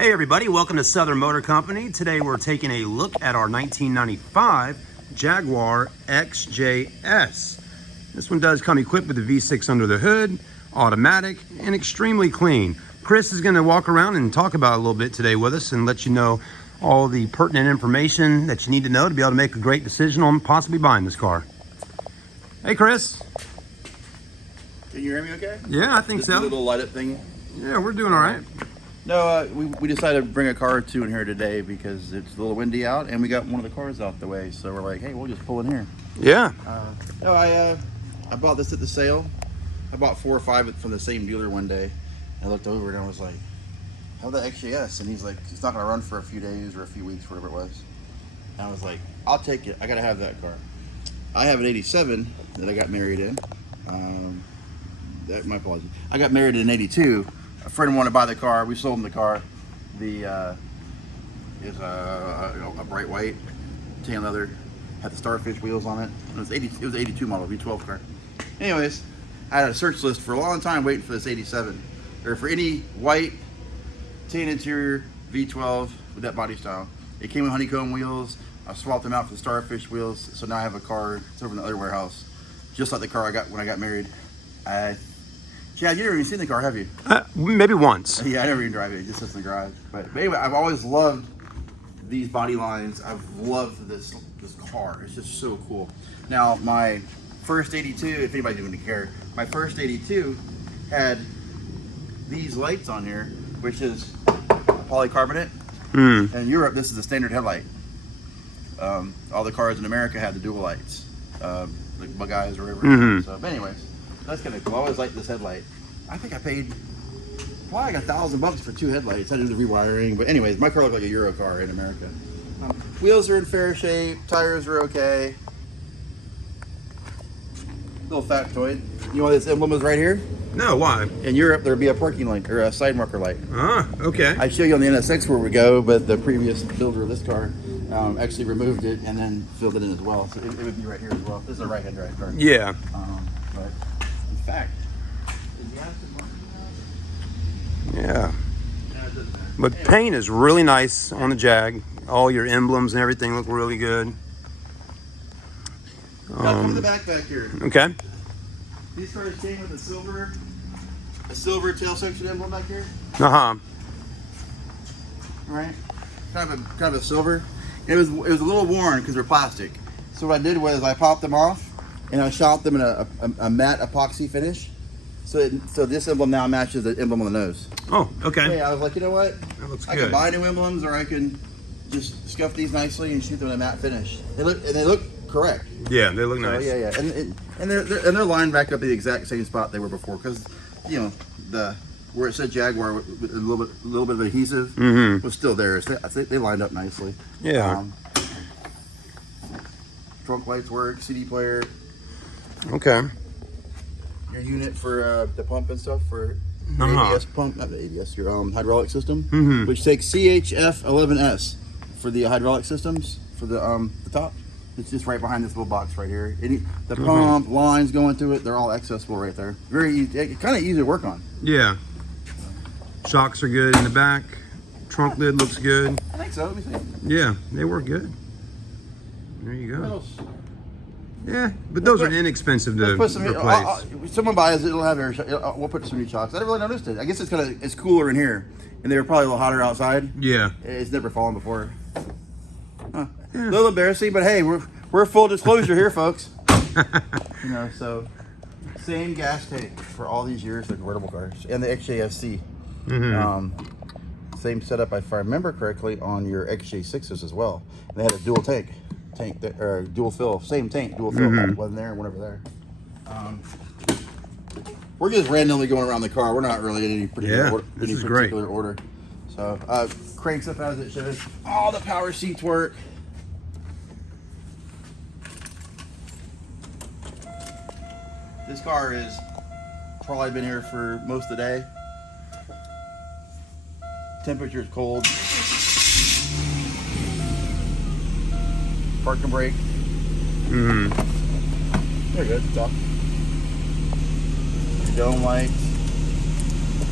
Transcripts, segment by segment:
Hey everybody, welcome to Southern Motor Company. Today we're taking a look at our 1995 Jaguar XJS. This one does come equipped with a V6 under the hood, automatic, and extremely clean. Chris is going to walk around and talk about it a little bit today with us and let you know all the pertinent information that you need to know to be able to make a great decision on possibly buying this car. Hey Chris. Can you hear me okay? Yeah, I think Just so. a little light up thing. Yeah, we're doing all right. No, we decided to bring a car or two in here today because it's a little windy out and we got one of the cars out the way. So we're like, hey, we'll just pull in here. Yeah. No, I bought this at the sale. I bought 4 or 5 from the same dealer one day. I looked over and I was like, how the XJS? And he's like, it's not going to run for a few days or a few weeks, whatever it was. And I was like, I'll take it. I got to have that car. I have an 87 that I got married in. My apologies. I got married in an 82. A friend wanted to buy the car. We sold him the car. The is a bright white, tan leather, had the starfish wheels on it. It was 82 model, V12 car. Anyways, I had a search list for a long time waiting for this 87, or for any white, tan interior V12 with that body style. It came with honeycomb wheels. I swapped them out for the starfish wheels, so now I have a car. It's over in the other warehouse, just like the car I got when I got married. Chad, you never even seen the car, have you? Maybe once. Yeah, I never even drive it. It just sits in the garage. But anyway, I've always loved these body lines. I've loved this car. It's just so cool. Now, my first 82, if anybody's even gonna care, my first 82 had these lights on here, which is polycarbonate. In Europe, this is a standard headlight. All the cars in America have the dual lights, like Bug Eyes or whatever. So, but anyways. That's kind of cool. I always like this headlight. I think I paid probably like $1,000 for 2 headlights. I did the rewiring, but anyways, my car looked like a Euro car in America. Wheels are in fair shape. Tires are okay. Little factoid. You know why this emblem is right here? No, why? In Europe, there'd be a parking light or a side marker light. Ah, okay. I'd show you on the NSX where we go, but the previous builder of this car actually removed it and then filled it in as well. So it would be right here as well. This is a right-hand drive car. Yeah. But in fact, Yeah. But paint is really nice on the Jag. All your emblems and everything look really good. Come to the back here. Okay. These cars came with a silver tail section emblem back here. Uh-huh. Right. Kind of a silver. It was a little worn because they're plastic. So what I did was I popped them off and I shot them in a matte epoxy finish. So this emblem now matches the emblem on the nose. Oh, okay. Hey, I was like, you know what? That looks I good. can buy new emblems, or I can just scuff these nicely and shoot them in a matte finish. They look correct. Yeah, they look nice. So, yeah, and they're lined back up the exact same spot they were before, because you know where it said Jaguar with a little bit of adhesive was still there. So they lined up nicely. Yeah. Trunk lights work, CD player. Okay. Your unit for the pump and stuff for your ABS pump, not the ABS, your hydraulic system, which takes CHF11S for the hydraulic systems for the top. It's just right behind this little box right here. The pump lines going through it, they're all accessible right there. Very easy, kind of easy to work on. Yeah. Shocks are good in the back. Trunk lid looks good. I think so. Let me see. Yeah, they work good. There you go. What else? Yeah, but those are inexpensive to Put some, replace. someone buys it, it'll have air. We'll put some new shocks. I never really noticed it. I guess it's cooler in here, and they were probably a little hotter outside. Yeah. It's never fallen before. Yeah. A little embarrassing, but hey, we're full disclosure here, folks. You know, so same gas tank for all these years, the convertible cars, and the XJSC. Same setup, if I remember correctly, on your XJ6s as well. They had a dual tank or dual fill, same tank, dual fill. Wasn't there, whatever there. We're just randomly going around the car. We're not really in any particular order. So cranks up as it should. All the power seats work. This car is probably been here for most of the day. Temperature's cold. Park and brake. They're good. It's off. Your dome lights.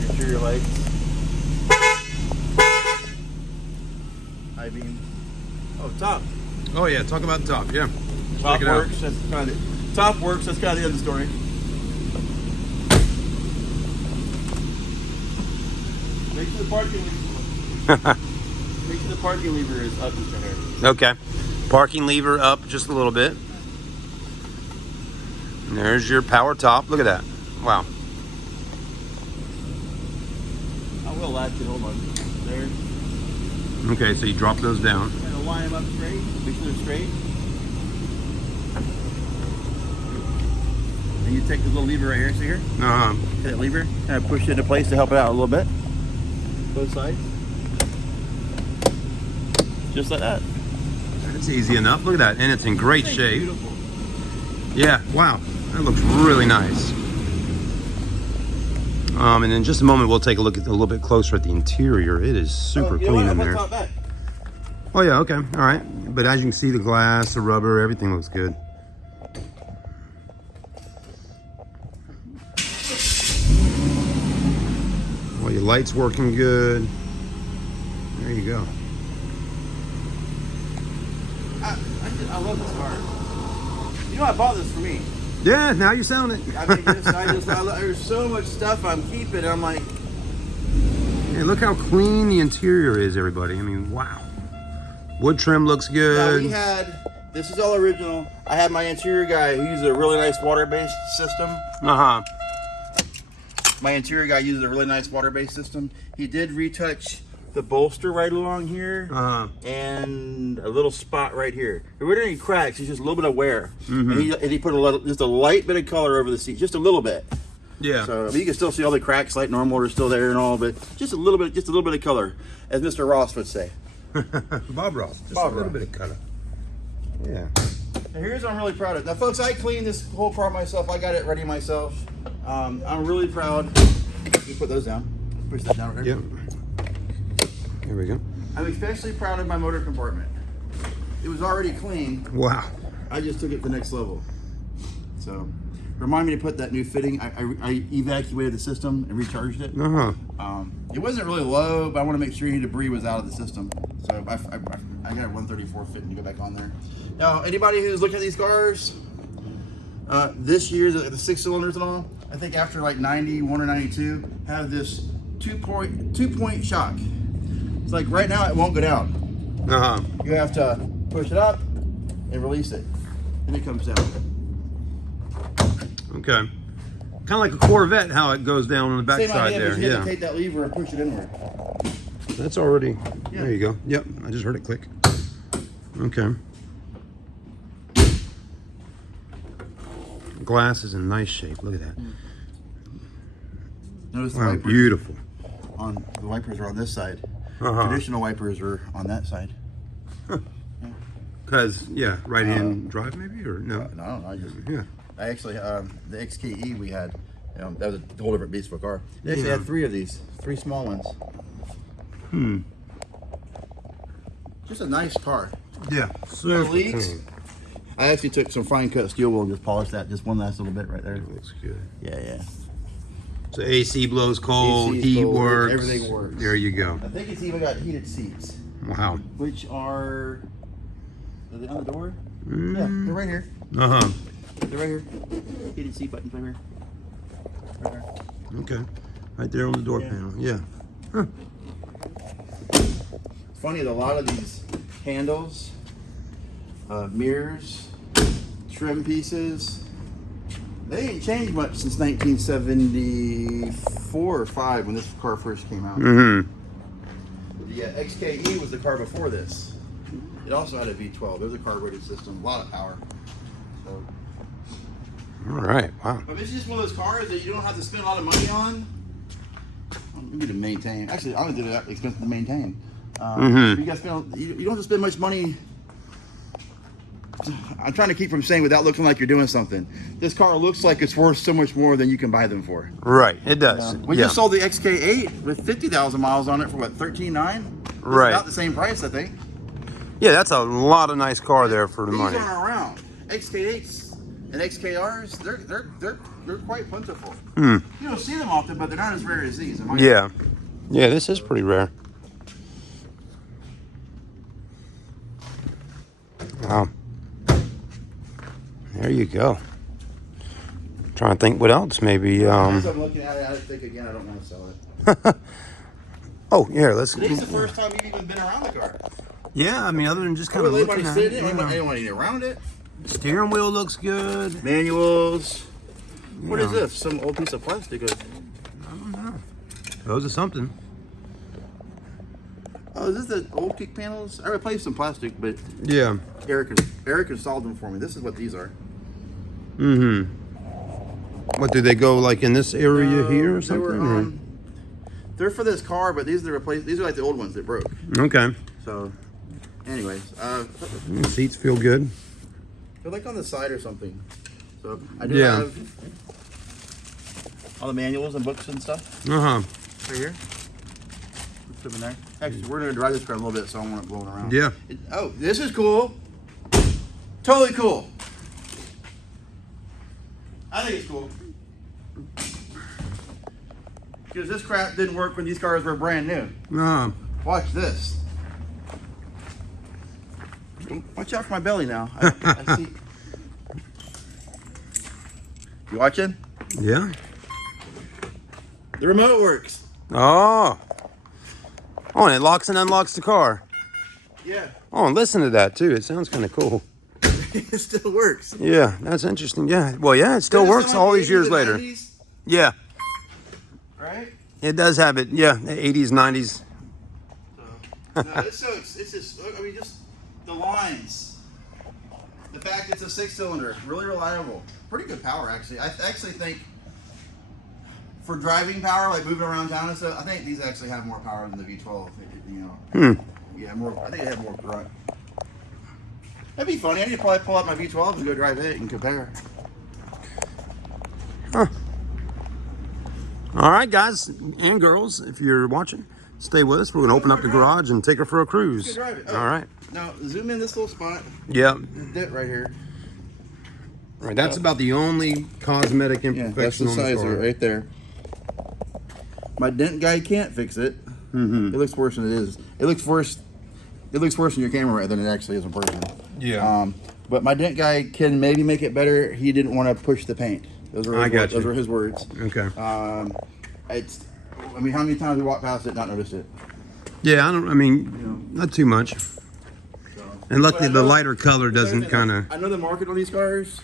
Your interior lights. I-beam. Oh, top. Oh yeah, talk about the top. Yeah. Top Check it out. works. That's kind of top works. That's kind of the end of the story. Make sure the parking lever. Make sure the parking lever is up in there. Okay. Parking lever up just a little bit. And there's your power top. Look at that. Wow. I will latch it. Hold on. There. Okay, so you drop those down. Kind of line them up straight. Make sure they're straight. And you take the little lever right here. See here? Uh-huh. Hit that lever. Kind of push it into place to help it out a little bit. Both sides. Just like that. That's easy enough. Look at that. And it's in great It's shape. beautiful. Yeah, wow. That looks really nice. And in just a moment, we'll take a look at a little bit closer at the interior. It is super you know clean what? in I'm there. gonna top back. Oh yeah, okay, all right. But as you can see, the glass, the rubber, everything looks good. Well, your light's working good. There you go. I love this car. You know, I bought this for me. Yeah, now you're selling it. I mean, there's so much stuff I'm keeping. I'm like, Hey, look how clean the interior is, everybody. I mean, wow. Wood trim looks now good. we had, this is all original. I had my interior guy who uses a really nice water-based system. Uh-huh. My interior guy uses a really nice water-based system. He did retouch the bolster right along here Uh-huh. and a little spot right here. There weren't any cracks. It's just a little bit of wear. Mm-hmm. And he put just a light bit of color over the seat, just a little bit. Yeah. So I mean, you can still see all the cracks, like normal, are still there and all, but just a little bit of color, as Mr. Ross would say. Bob Ross. Just Bob a little Ross. bit of color. Yeah. And here's what I'm really proud of. Now, folks, I cleaned this whole car myself. I got it ready myself. I'm really proud. You put those down. Push that down right there. Yep. Here we go. I'm especially proud of my motor compartment. It was already clean. Wow. I just took it to the next level. So, remind me to put that new fitting. I evacuated the system and recharged it. Uh-huh. It wasn't really low, but I want to make sure any debris was out of the system. So I got a 134 fitting to go back on there. Now, anybody who's looking at these cars, this year, the 6 cylinders and all, I think after like 91 or 92, have this two-point shock. It's like right now it won't go down. Uh-huh. You have to push it up and release it, and it comes down. Okay. Kind of like a Corvette, how it goes down on the back Same side idea, there. but you have Yeah. to take that lever and push it inward. That's already, Yeah. there you go. Yep, I just heard it click. Okay. Glass is in nice shape. Look at that. Notice the Wow, wipers beautiful. the wipers are on this side. Uh-huh. Traditional wipers are on that side. Because, yeah, right-hand drive maybe, or no? No, I don't know. Yeah. I actually, the XKE we had, that was a whole different beast of a car. They actually Yeah. had 3 of these, 3 small ones. Just a nice car. Yeah. The leaks. I actually took some fine cut steel wool and just polished that just one last little bit right there. Looks good. Yeah. So AC blows cold, AC 's heat cold, works. everything works. There you go. I think it's even got heated seats, Wow. which are they on the door? Mm. Yeah, they're right here. Uh-huh. They're right here. Heated seat buttons right here. Right there. Okay. Right there on the door Yeah. panel. Yeah. Huh. It's funny that a lot of these handles, mirrors, trim pieces, they ain't changed much since 1974 or 5 when this car first came out. Mm-hmm. The XKE was the car before this. It also had a V12. It was a carbureted system, a lot of power. So, All right. Wow. but this is just one of those cars that you don't have to spend a lot of money on. You need to maintain. Actually, I don't think they're that expensive to maintain. Mhm. You got to spend. You don't have to spend much money. I'm trying to keep from saying without looking like you're doing something. This car looks like it's worth so much more than you can buy them for. Right. It does. We yeah. just sold the XK8 with 50,000 miles on it for what, $13,900? Right. About the same price, I think. Yeah, that's a lot of nice car there for the These money. aren't around. XK8s and XKRs, they're quite plentiful. Hmm. You don't see them often, but they're not as rare as these. Yeah. Yeah, this is pretty rare. Wow. There you go. Trying to think what else maybe. As I'm looking at it, I think again I don't want to sell it. Oh, yeah, let's. Today's the first time you've even been around the car. Yeah, I mean, other than just kind of looking at it. Anyone around it? Steering wheel looks good. Manuals. Yeah. What is this? Some old piece of plastic? I don't know. Those are something. Oh, is this the old kick panels? I replaced some plastic, but Yeah. Eric installed them for me. This is what these are. Mm-hmm. What, do they go like in this area here or They something? were, they're for this car, but these are these are like the old ones that broke. Okay. So, anyways, Seats feel good. they're like on the side or something. So I do Yeah. have all the manuals and books and stuff Uh-huh. right here. Put them in there. Actually, we're gonna drive this car a little bit, so I don't want it blowing around. Yeah. Oh, this is cool. Totally cool. I think it's cool. Because this crap didn't work when these cars were brand new. Watch this. Watch out for my belly now. I see. You watching? Yeah. The remote works. Oh. Oh, and it locks and unlocks the car. Yeah. Oh, and listen to that, too. It sounds kind of cool. It still works. Yeah, that's interesting. Yeah. Well, yeah, it still works all these years later. 90s, Yeah. right? It does have it. Yeah, 80s, 90s. So, no, it's just, I mean, just the lines. The fact it's a 6-cylinder, really reliable. Pretty good power, actually. I actually think for driving power, like moving around town and stuff, I think these actually have more power than the V12. You know. Yeah, more. I think they have more grunt. That'd be funny. I need to probably pull out my V12 and go drive it and compare. Huh. All right, guys and girls, if you're watching, stay with us. We're going to open up the garage and take her for a cruise. Let's go drive it. Oh, all right. Now, zoom in this little spot. Yeah. This dent right here. Right, that's about the only cosmetic Yeah, that's imperfection the on the size car. of it right there. My dent guy can't fix it. Mm-hmm. It looks worse than it is. It looks worse. It looks worse in your camera than it actually is in person. Yeah. But my dent guy can maybe make it better. He didn't want to push the paint. Those were his words. you. Those were his words. Okay. I mean, how many times we walked past it, not noticed it? Yeah, I mean, not too much. So. And luckily, But I the know- lighter color doesn't kind of. I know the market on these cars.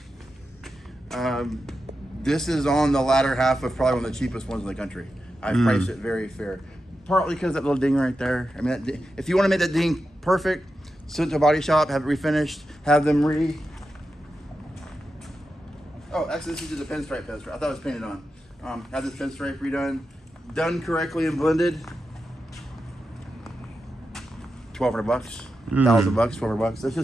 This is on the latter half of probably one of the cheapest ones in the country. I've priced it very fair. Partly because that little ding right there. I mean, if you want to make that ding perfect, send it to a body shop, have it refinished, have them Oh, actually, this is just a pinstripe. I thought it was painted on. Have this pinstripe redone, done correctly and blended. $1,200, $1,000, $1,200. That's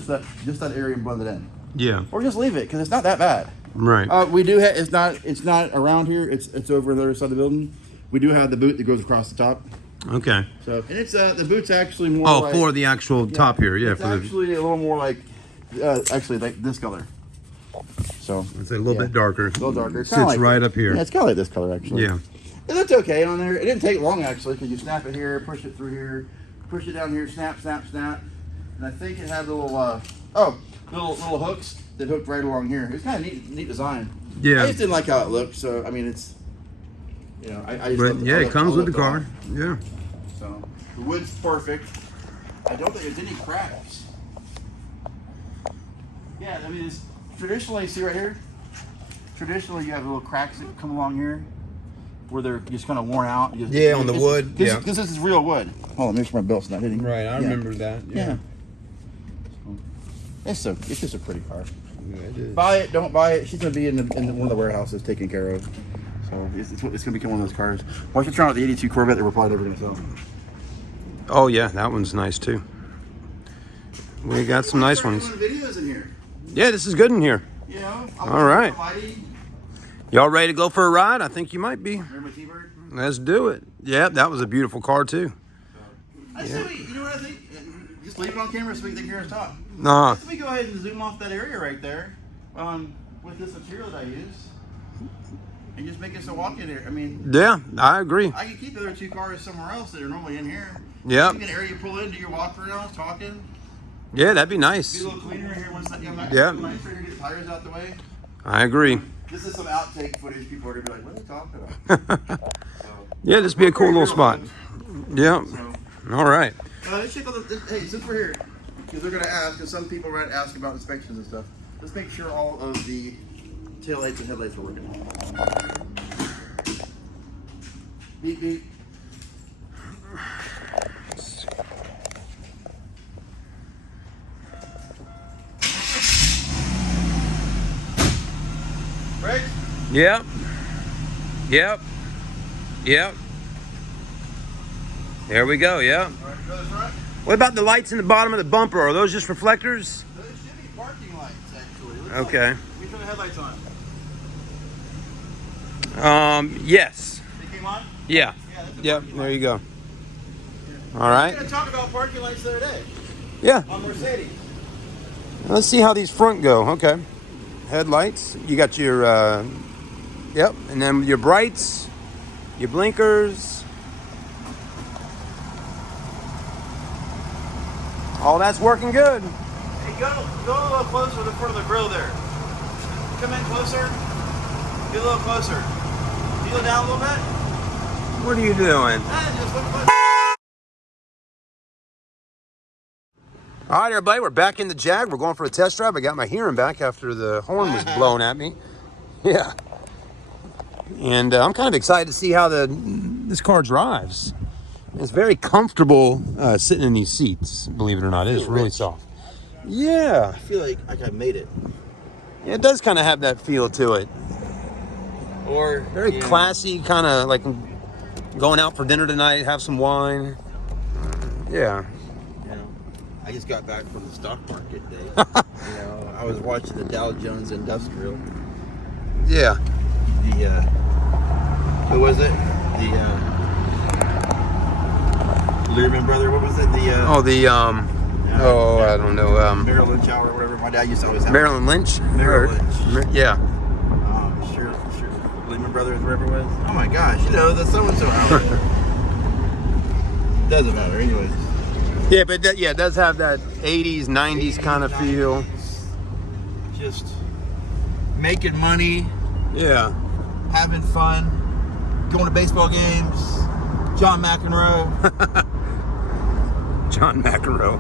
just that area blended in. Yeah. Or just leave it because it's not that bad. Right. We do have it's not around here. It's over on the other side of the building. We do have the boot that goes across the top. Okay. So and it's the boot's actually more. Oh, like, for the actual top here, yeah. It's For the, actually a little more like actually like this color. So it's a little bit darker. a little darker. Sits Like, right up here. Yeah, it's kind of like this color actually. Yeah. It looked okay on there. It didn't take long actually because you snap it here, push it through here, push it down here, snap, snap, snap, and I think it had little little hooks that hooked right along here. It's kind of neat design. Yeah. I just didn't like how it looked. So I mean, it's I just. But love, yeah, I it love- comes I with the love car. Yeah. So the wood's perfect. I don't think there's any cracks. Yeah, I mean, it's traditionally, see right here? Traditionally, you have little cracks that come along here where they're just kind of worn out. Yeah, on the wood, yeah. Because this is real wood. Hold on, make sure my belt's not hitting. Right, I Yeah. remember that. Yeah. It's just a pretty car. Yeah, it is. Buy it, don't buy it. She's gonna be in one of the warehouses taken care of. So it's gonna become one of those cars. Why don't you try out the '82 Corvette that we're probably never gonna sell? Oh yeah, that one's nice too. We got some nice ones. Videos in here. Yeah, this is good in here. You know. All right. Y'all ready to go for a ride? I think you might be. Remember my T-Bird? Let's do it. Yeah, that was a beautiful car too. I say you know what I think? Just leave it on camera so we can hear us talk. Nah. Let me go ahead and zoom off that area right there with this material that I use. And just make it so walk in here. I mean, Yeah, I agree. I can keep the other two cars somewhere else that are normally in here. Yep. You get an area you pull in, do your walk around, talking. Yeah, that'd be Be nice. a little cleaner here once that. Yeah. Nicer to get tires out the way. I agree. This is some outtake footage. People are gonna be like, "What are they talking about?" So, Yeah, this would be a cool little spot. Yeah. So, All right. let's check on the. Hey, since we're here, because they're gonna ask, because some people might ask about inspections and stuff. Let's make sure all of the taillights and headlights are working. Beep beep. Brakes. Yep. Yep. Yep. There we go. Yeah. All right, go to the front. What about the lights in the bottom of the bumper? Are those just reflectors? Those should be parking lights, actually. Okay. We turn the headlights on. Yes. They came on? Yeah. Yeah, that's a Yep. parking There light. you go. All We right. were going to talk about parking lights the other day Yeah. on Mercedes. Let's see how these front go. Okay. Headlights. You got your, yep. And then your brights, your blinkers. All that's working good. Hey, go a little closer to the front of the grill there. Come in closer. Get a little closer. You go down a little bit. What are you doing? Just look closer. All right, everybody, we're back in the Jag. We're going for a test drive. I got my hearing back after the horn was blown at me. Yeah. And I'm kind of excited to see how this car drives. It's very comfortable sitting in these seats, believe it or not. It is really soft. Yeah. I feel like I made it. Yeah, it does kind of have that feel to it. Or Very classy, kind of like going out for dinner tonight, have some wine. Yeah. You know, I just got back from the stock market day. You know, I was watching the Dow Jones Industrial. Yeah. The who was it? The Learman brother. What was it? I don't know. Merrill Lynch hour or whatever. My dad used to always have. Marilyn Lynch? Merrill Lynch. Yeah. Sure. Lehman Brothers, wherever it was. Oh my gosh, you know, the so-and-so hour. Doesn't matter, anyways. Yeah, but it does have that 80s, 90s kind of feel. Just making money, Yeah. having fun, going to baseball games. John McEnroe, John McEnroe.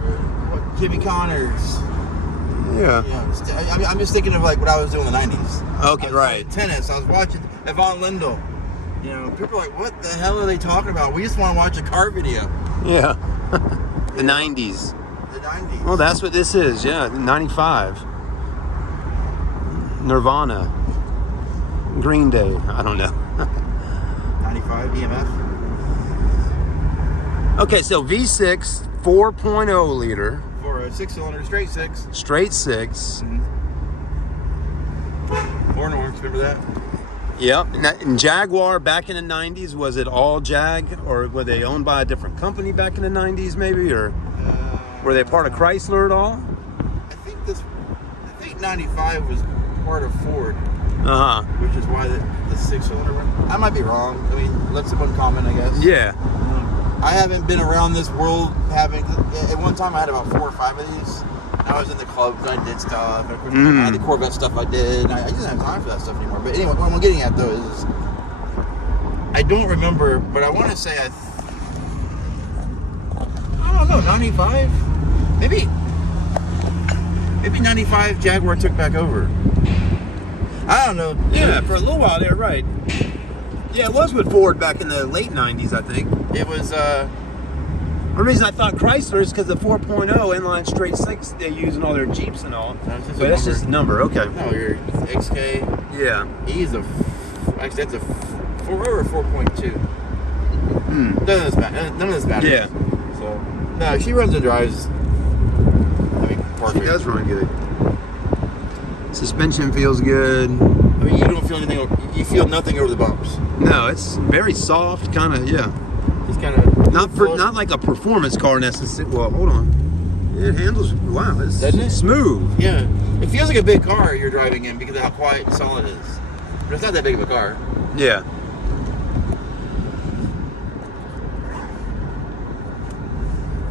Jimmy Connors. Yeah. I'm just thinking of like what I was doing in the 90s. Okay, I was right. playing tennis. I was watching Yvonne Lindell. You know, people are like, what the hell are they talking about? We just want to watch a car video. Yeah. The 90s. The 90s. Well, that's what this is. Yeah, 95. Nirvana. Green Day. I don't know. 95 EMF. Okay, so V6, 4.0 liter, For a 6-cylinder, straight 6. straight 6. Born orange, remember that? Yep. And Jaguar back in the 90s, was it all Jag? Or were they owned by a different company back in the 90s maybe? Or were they part of Chrysler at all? I think 95 was part of Ford, Uh-huh. which is why the 6-cylinder one. I might be wrong. I mean, let someone comment, I guess. Yeah. I haven't been around this world having. At one time, I had about 4 or 5 of these. I was in the clubs, I did stuff. And of course, I had the Corvette stuff I did. And I just don't have time for that stuff anymore. But anyway, what I'm getting at though is, I don't remember, but I want to say I don't know, 95, maybe 95. Jaguar took back over. I don't know. Yeah, for a little while there, right. Yeah, it was with Ford back in the late 90s, I think. It was. The reason I thought Chrysler is because the 4.0 inline straight 6 they use in all their Jeeps and all. That's just But a that's number. just a number, okay. No, your XK. Yeah. He's actually that's a 4 or 4.2. None of this matters. Yeah. So no, she runs and drives. I mean, She perfect. does run good. Suspension feels good. I mean, you don't feel anything. You feel nothing over the bumps. No, it's very soft, kind of, yeah. It's kind of Not like a performance car necessarily. Well, hold on. It handles, wow, it's Doesn't it? smooth. Yeah, it feels like a big car you're driving in because of how quiet and solid it is. But it's not that big of a car. Yeah.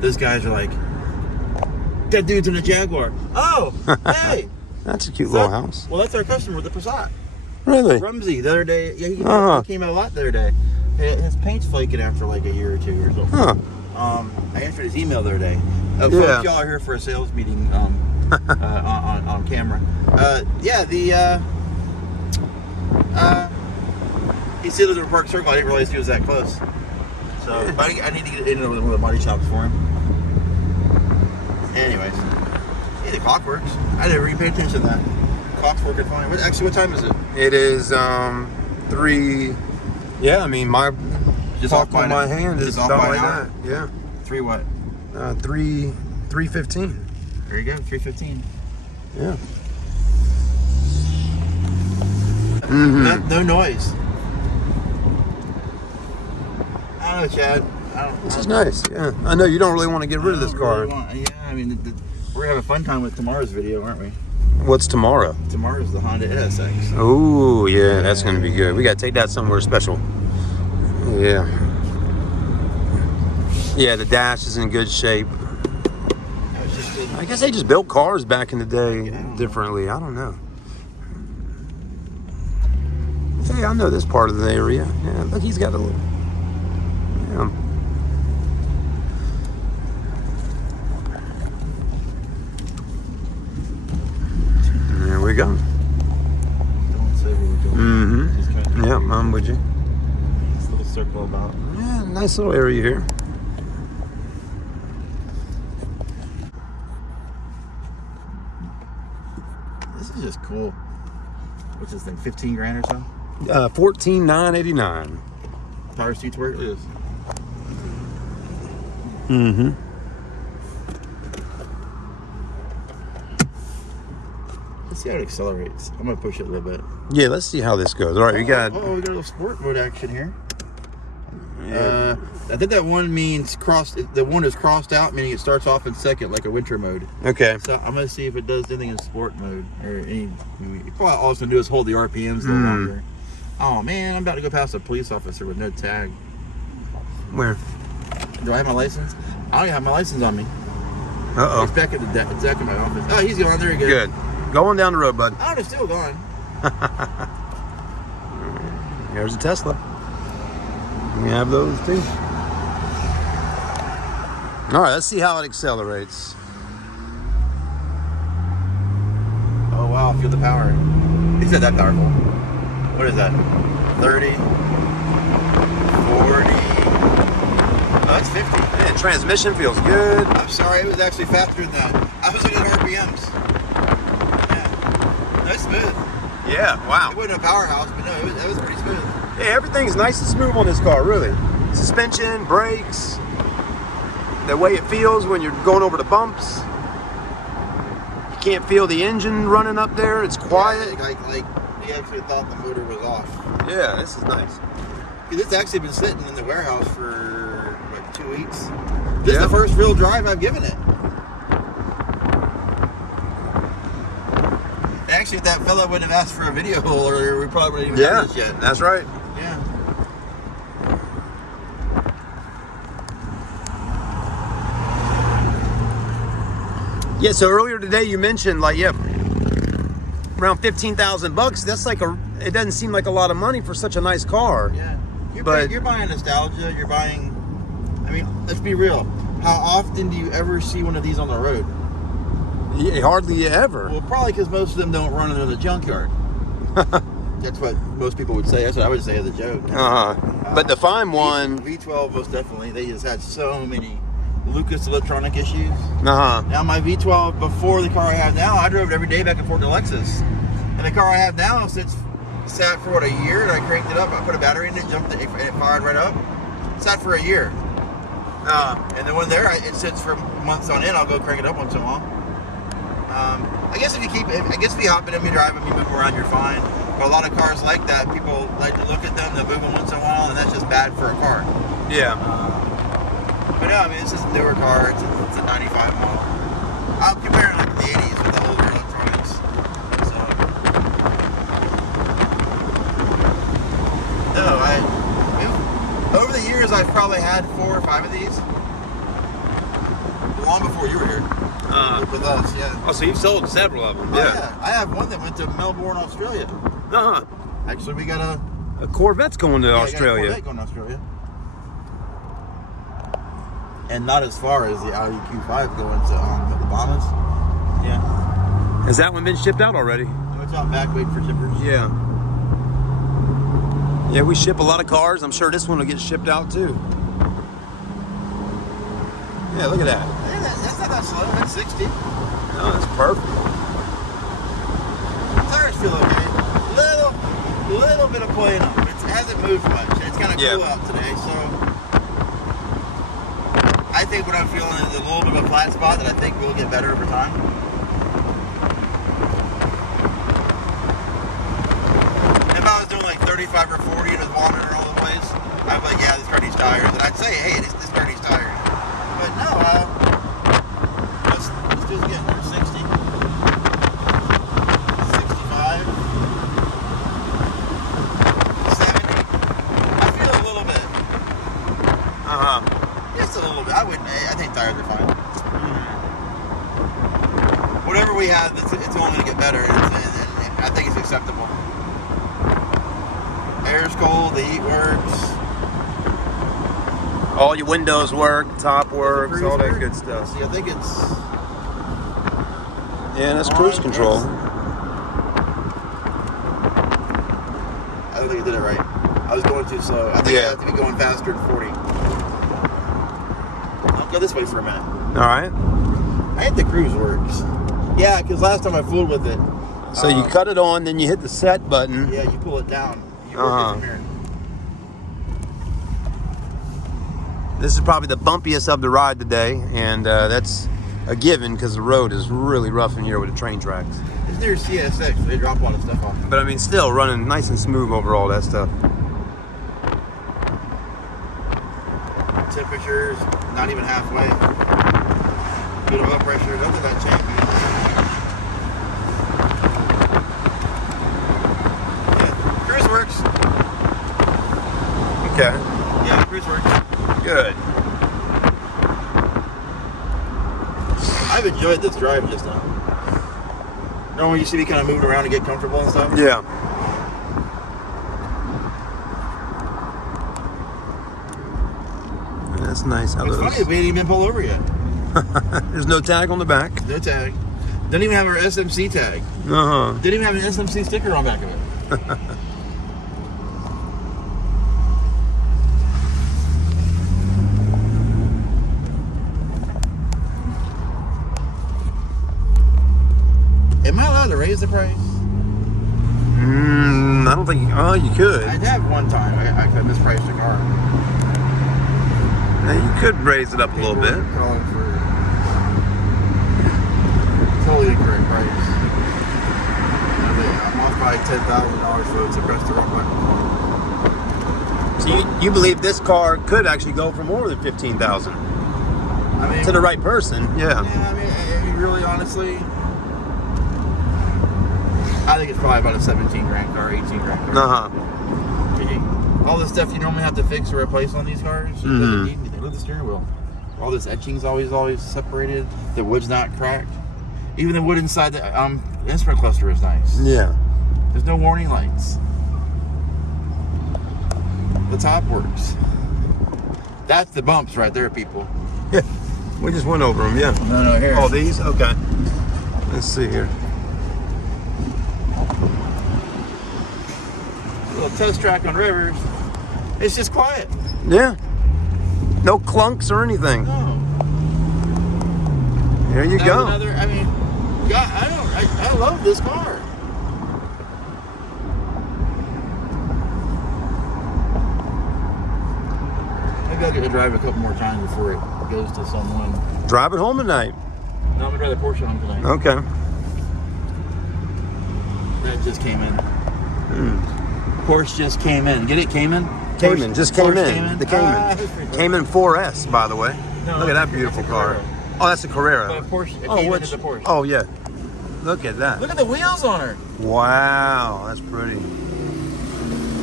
Those guys are like, That dude's in a Jaguar. Oh, hey. That's a cute little house. Well, that's our customer, the Passat. Really? Rumsey, the other day. Yeah, he came out a lot the other day. His paint's flaking after like a year or two or something. Huh. I answered his email the other day. Yeah. Folks, y'all are here for a sales meeting on camera. He said it was in Park Circle. I didn't realize he was that close. So, but I need to get into one of the body shops for him. Anyways, hey, the clock works. I didn't really pay attention to that. Clock's working fine. Actually, what time is it? It is 3. Yeah, I mean my Just clock off by on my hand is off about by like an hour? that. Yeah. 3 what? 3:15. There you go, 3:15. Yeah. No noise. I don't know, Chad. This is nice. Yeah. I know you don't really want to get rid of this car. I mean, we're having a fun time with tomorrow's video, aren't we? What's tomorrow? Tomorrow's the Honda NSX. Oh, yeah, that's going to be good. We got to take that somewhere special. Yeah. Yeah, the dash is in good shape. I guess they just built cars back in the day differently. I don't know. Hey, I know this part of the area. Yeah, look, he's got a little... Yeah. There we go. Don't say what we're doing. Mm-hmm. Yep, I'm with you. This little circle about. Yeah, nice little area here. This is just cool. What's this thing? 15 grand or so? $14,989. Power seats where it is. Mm-hmm. Let's see how it accelerates. I'm gonna push it a little bit. Yeah, let's see how this goes. All right, we got... Oh, we got a little sport mode action here. Yeah. I think that one means crossed. The one is crossed out, meaning it starts off in second, like a winter mode. Okay. So I'm gonna see if it does anything in sport mode or any. Probably all it's gonna do is hold the RPMs a little longer. Oh man, I'm about to go past a police officer with no tag. Where? Do I have my license? I don't even have my license on me. Uh-oh. It's back at the deck of my office. Oh, he's gone. There he goes. Good. Going down the road, bud. Oh, it's still gone. Here's a Tesla. We have those too. All right, let's see how it accelerates. Oh wow, feel the power. It's not that powerful. What is that? 30, 40. Oh, it's 50. Man, transmission feels good. I'm sorry, it was actually faster than that. I was looking at RPMs. Yeah. No, it's smooth. Yeah, wow. It wasn't a powerhouse, but no, it was pretty smooth. Yeah, everything's nice and smooth on this car, really. Suspension, brakes, the way it feels when you're going over the bumps. You can't feel the engine running up there. It's quiet. Yeah, like he actually thought the motor was off. Yeah, this is nice. It's actually been sitting in the warehouse for like 2 weeks. This is the first real drive I've given it. Actually, if that fella wouldn't have asked for a video earlier, we probably wouldn't even have this yet. That's right. Yeah. Yeah, so earlier today you mentioned around 15,000 bucks. That's it doesn't seem like a lot of money for such a nice car. Yeah. You're buying nostalgia, you're buying, I mean, let's be real. How often do you ever see one of these on the road? Yeah, hardly ever. Well, probably because most of them don't run in the junkyard. That's what most people would say. That's what I would say as a joke. But the fine one... V12, most definitely. They just had so many Lucas electronic issues. Now my V12, before the car I have now, I drove it every day back and forth to Lexus. And the car I have now sat for a year, and I cranked it up. I put a battery in it, jumped it, and it fired right up. Sat for a year. And the one there, it sits for months on end. I'll go crank it up once in a while. I guess if you hop in them, you drive them, you move around, you're fine. But a lot of cars like that, people like to look at them, they'll move them once in a while, and that's just bad for a car. Yeah. But no, I mean, this is a newer car. It's a 95 model. I'm comparing it to the 80s with the older electronics. So, no, over the years, I've probably had 4 or 5 of these. long before you were here. With us, yeah. Oh, so you've sold several of them. Oh, yeah. I have one that went to Melbourne, Australia. Uh-huh. Actually, we got a Corvette's going to Australia. Got a Corvette going to Australia. And not as far as the Audi Q5 going to the Bahamas. Yeah. Has that one been shipped out already? It's out back waiting for shippers. Yeah. Yeah, we ship a lot of cars. I'm sure this one will get shipped out too. Yeah, look at that. Yeah, that's not that slow. That's 60. Oh, that's perfect. Tires feel okay. Little bit of playing on. It hasn't moved much. It's kind of cool out today, so I think what I'm feeling is a little bit of a flat spot that I think will get better over time. If I was doing like 35 or 40 and was wandering all the ways, I'd be like, yeah, this car needs tires. And I'd say, hey, this car needs tires. But no, let's do it again. There's 60, 65, 70. I feel a little bit. Just a little bit. I think tires are fine. Whatever we have, it's only going to get better. And I think it's acceptable. Air's cold, the heat works. All your windows work, top works, all that good stuff. See, I think it's... Yeah, that's cruise control. I don't think I did it right. I was going too slow. I think I have to be going faster than 40. I'll go this way for a minute. All right. I think the cruise works. Yeah, because last time I fooled with it. So you cut it on, then you hit the set button. Yeah, you pull it down. You work it from here. This is probably the bumpiest of the ride today, and that's a given because the road is really rough in here with the train tracks. It's near CSX, so they drop a lot of stuff off. But I mean, still running nice and smooth over all that stuff. Temperatures, not even halfway. Good oil pressure, nothing that changed. Yeah, cruise works. Okay. Yeah, cruise works. Good. I've enjoyed this drive just now. When you see me kind of moving around and get comfortable and stuff? Yeah. That's nice. It's funny, we ain't even pulled over yet. There's no tag on the back. No tag. Doesn't even have our SMC tag. Didn't even have an SMC sticker on the back of it. Am I allowed to raise the price? I don't think. Oh, you could. I have one time. I could misprice the car. Now, you could raise it up a little bit. Calling for totally incorrect price. I'm off by $10,000, folks. I pressed the wrong button. So you believe this car could actually go for more than $15,000? I mean, to the right person, yeah. Yeah, I mean, really, honestly, I think it's probably about a 17 grand car, 18 grand car. All the stuff you normally have to fix or replace on these cars, it doesn't need anything. Look at the steering wheel. All this etching's always separated. The wood's not cracked. Even the wood inside the instrument cluster is nice. Yeah. There's no warning lights. The top works. That's the bumps right there, people. Yeah. We just went over them, yeah. No, here. Oh, these? Okay. Let's see here. Little test track on rivers. It's just quiet. Yeah. No clunks or anything. No. There you go. I mean, God, I love this car. Maybe I'll get to drive a couple more times before it goes to someone. Drive it home tonight. No, I'm gonna drive the Porsche home tonight. Okay. That just came in. Porsche just came in. Get it, Cayman? Cayman just came in. Cayman? The Cayman. Cayman 4S, by the way. No, look at that beautiful car. Oh, that's a Carrera. But a Porsche. A Oh, Cayman is a Porsche. Oh, yeah. Look at that. Look at the wheels on her. Wow, that's pretty.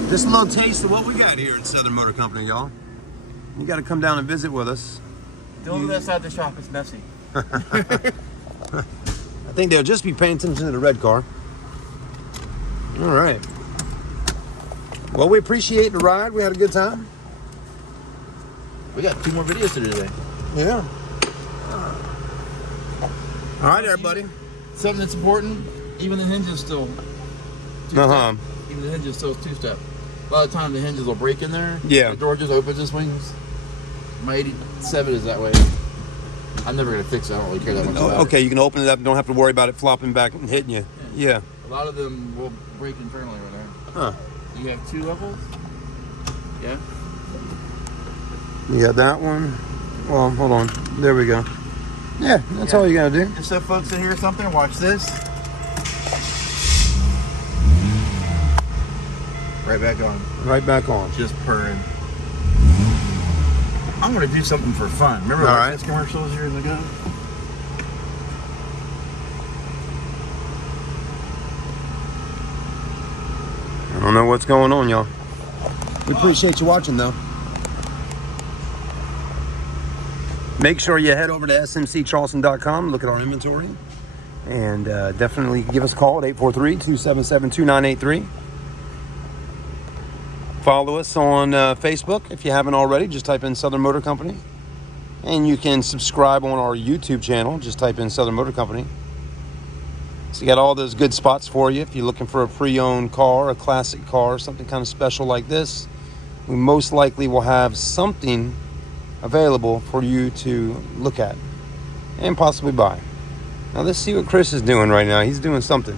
Just a little taste of what we got here at Southern Motor Company, y'all. You got to come down and visit with us. Don't look outside the shop. It's messy. I think they'll just be paying attention to the red car. All right. Well, we appreciate the ride. We had a good time. We got 2 more videos to do today. Yeah. All right, everybody. Something that's important, even the hinge is still Uh-huh. Even the hinge is still 2-step. A lot of times the hinges will break in there. Yeah. The door just opens and swings. My 87 is that way. I'm never going to fix it. I don't really care that much about Okay, you can open it up. Don't have to worry about it flopping back and hitting you. Yeah. A lot of them will break internally right there. Huh. You have 2 levels? Yeah. You got that one. Well, hold on. There we go. Yeah, that's all you got to do. Just so folks that hear something, watch this. Right back on. Right back on. Just purring. I'm going to do something for fun. Remember All those right. commercials years ago? I don't know what's going on, y'all. We appreciate you watching, though. Make sure you head over to smccharleston.com, look at our inventory, and definitely give us a call at 843-277-2983. Follow us on Facebook if you haven't already. Just type in Southern Motor Company. And you can subscribe on our YouTube channel. Just type in Southern Motor Company. So you got all those good spots for you. If you're looking for a pre-owned car, a classic car, something kind of special like this, we most likely will have something available for you to look at and possibly buy. Now let's see what Chris is doing right now. He's doing something.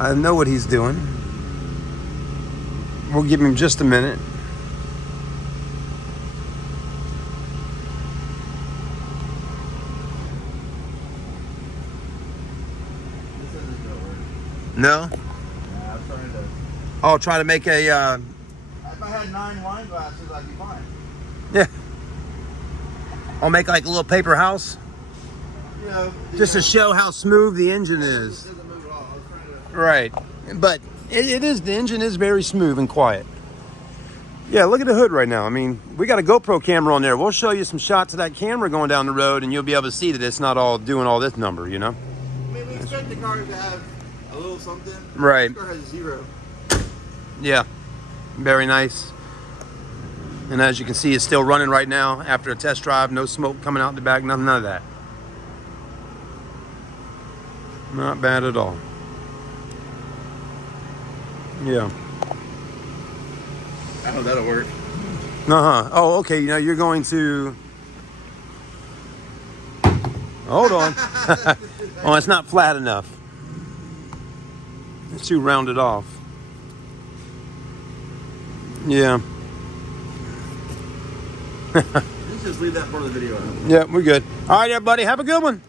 I know what he's doing. We'll give him just a minute. No? Yeah, I'm trying to. Oh, try to make a If I had 9 wine glasses, I'd be fine. yeah. I'll make like a little paper house You know, just to show how smooth the engine It is. doesn't move at all. I was trying to. Right. But it is, the engine is very smooth and quiet. Yeah, look at the hood right now. I mean, we got a GoPro camera on there. We'll show you some shots of that camera going down the road and you'll be able to see that it's not all doing all this number, you know? I mean, we expect the car to have a little something. Right. This car has 0. Yeah. Very nice. And as you can see, it's still running right now after a test drive. No smoke coming out the back, none of that. Not bad at all. Yeah. I know that'll work. Uh-huh. Oh, okay. Now you're going to... Hold on. Oh, it's not flat enough. It's too rounded off. Yeah. Let's just leave that part of the video out. Yeah, we're good. All right, everybody. Have a good one.